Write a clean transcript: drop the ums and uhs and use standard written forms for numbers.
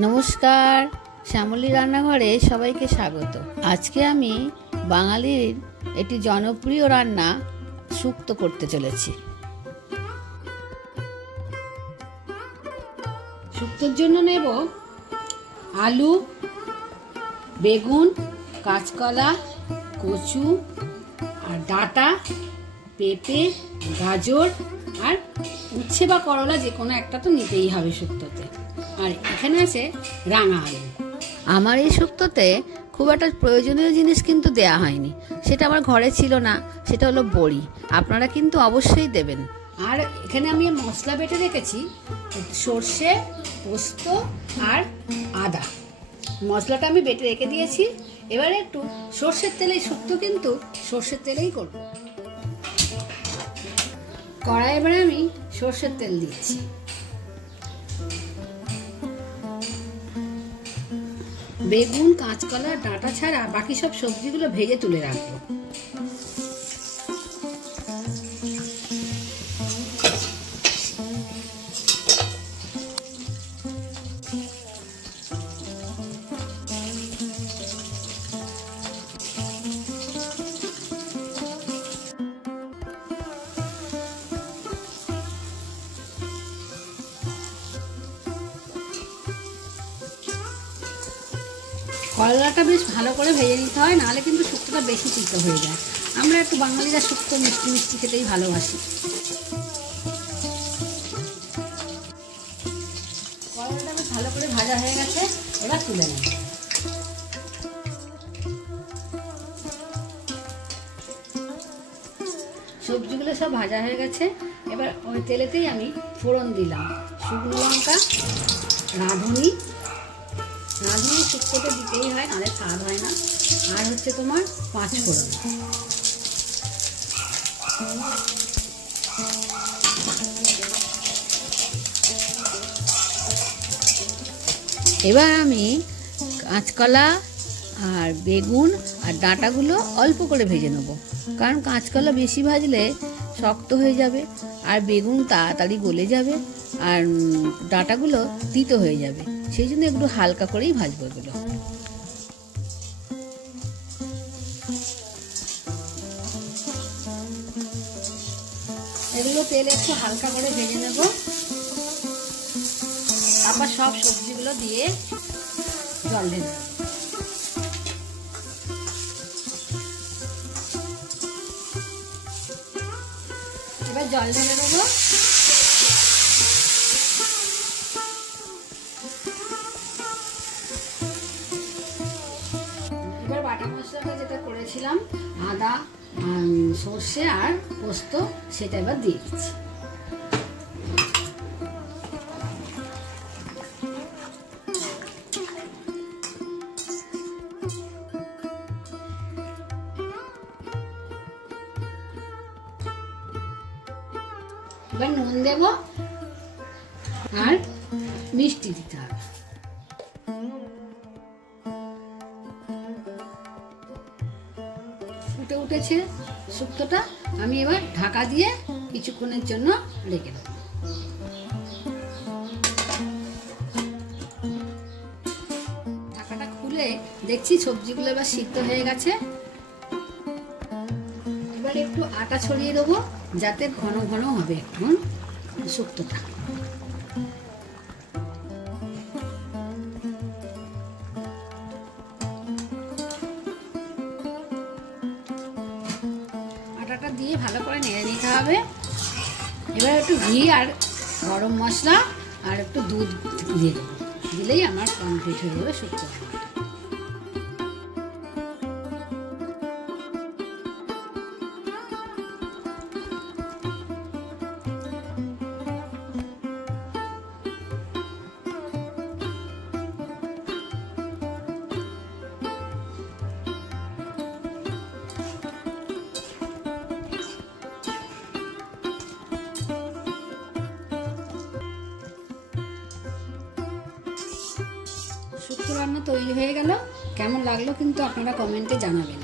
নমস্কার, শ্যামলী রান্নাঘরে সবাইকে স্বাগত। আজকে আমি বাঙালির একটি জনপ্রিয় রান্না শুক্তো করতে চলেছি। শুক্তোর জন্য নেব আলু, বেগুন, কাঁচকলা, কচু আর ডাঁটা, পেঁপে, গাজর আর উচ্ছে বা করলা, যে কোনো একটা তো নিতেই হবে শুক্তোতে। আর এখানে আছে রাঙা আলু। আমার এই শুক্তোতে খুব একটা প্রয়োজনীয় জিনিস কিন্তু দেয়া হয়নি, সেটা আমার ঘরে ছিল না, সেটা হলো বড়ি। আপনারা কিন্তু অবশ্যই দেবেন। আর এখানে আমি মশলা বেটে রেখেছি, সর্ষে, পোস্ত আর আদা। মশলাটা আমি বেটে রেখে দিয়েছি। এবারে একটু সর্ষের তেলেই শুক্তো, কিন্তু সর্ষের তেলেই করব। কড়াই এবারে আমি সর্ষের তেল দিচ্ছি। বেগুন, কাঁচকলা, ডাঁটা ছাড়া বাকি সব সবজিগুলো ভেজে তুলে রাখবো। করলাটা বেশ ভালো করে ভেজে নিতে হয়, নাহলে কিন্তু শুক্তোটা বেশি তিতো হয়ে যায়। আমরা একটু বাঙালিরা শুক্তো মিষ্টি মিষ্টি খেতেই ভালোবাসি। করলাটা বেশ ভালো করে ভাজা হয়ে গেছে, এবার তুলে নেব। সবজিগুলো সব ভাজা হয়ে গেছে, এবার ওই তেলেতেই আমি ফোড়ন দিলাম। শুকনো লঙ্কা, রাঁধুনি শুক্তোতে দিতেই হয়, নাহলে স্বাদ হয় না। আর হচ্ছে তোমার 5 ফোড়ন। এবার আমি কাঁচকলা আর বেগুন আর ডাঁটাগুলো অল্প করে ভেজে নেব, কারণ কাঁচকলা বেশি ভাজলে শক্ত হয়ে যাবে, আর বেগুন তাড়াতাড়ি গলে যাবে, আর ডাঁটাগুলো তিতো হয়ে যাবে। সেই জন্য একটু হালকা করেই ভাজবো এগুলো। এগুলো তেলে একটু হালকা করে ভেজে নেব। তারপর সব সবজিগুলো দিয়ে জল ঢেলে দেব। এবার জল ঢেলে দেবো। এবার বাটা মশলাটা যেটা করেছিলাম, আদা, সর্ষে আর পোস্ত, সেটা এবার দিয়ে দিচ্ছি। এবার নুন দেব আর মিষ্টি দিতে হবে। ফুটে উঠেছে শুক্তোটা, আমি এবার ঢাকা দিয়ে কিছুক্ষণের জন্য রেখে দেব। ঢাকাটা খুলে দেখছি সবজিগুলো এবার সিদ্ধ হয়ে গেছে। এবার একটু আটা ছড়িয়ে দেবো, যাতে ঘন ঘন হবে একটু শুক্তোটা। আটাটা দিয়ে ভালো করে নেড়ে নিতে হবে। এবার একটু ঘি আর গরম মশলা আর একটু দুধ দিয়ে দেবো, দিলেই আমার কমপ্লিট হয়ে যাবে শুক্তো। শুক্তো রান্না তৈরি হয়ে গেল। কেমন লাগলো কিন্তু আপনারা কমেন্টে জানাবেন।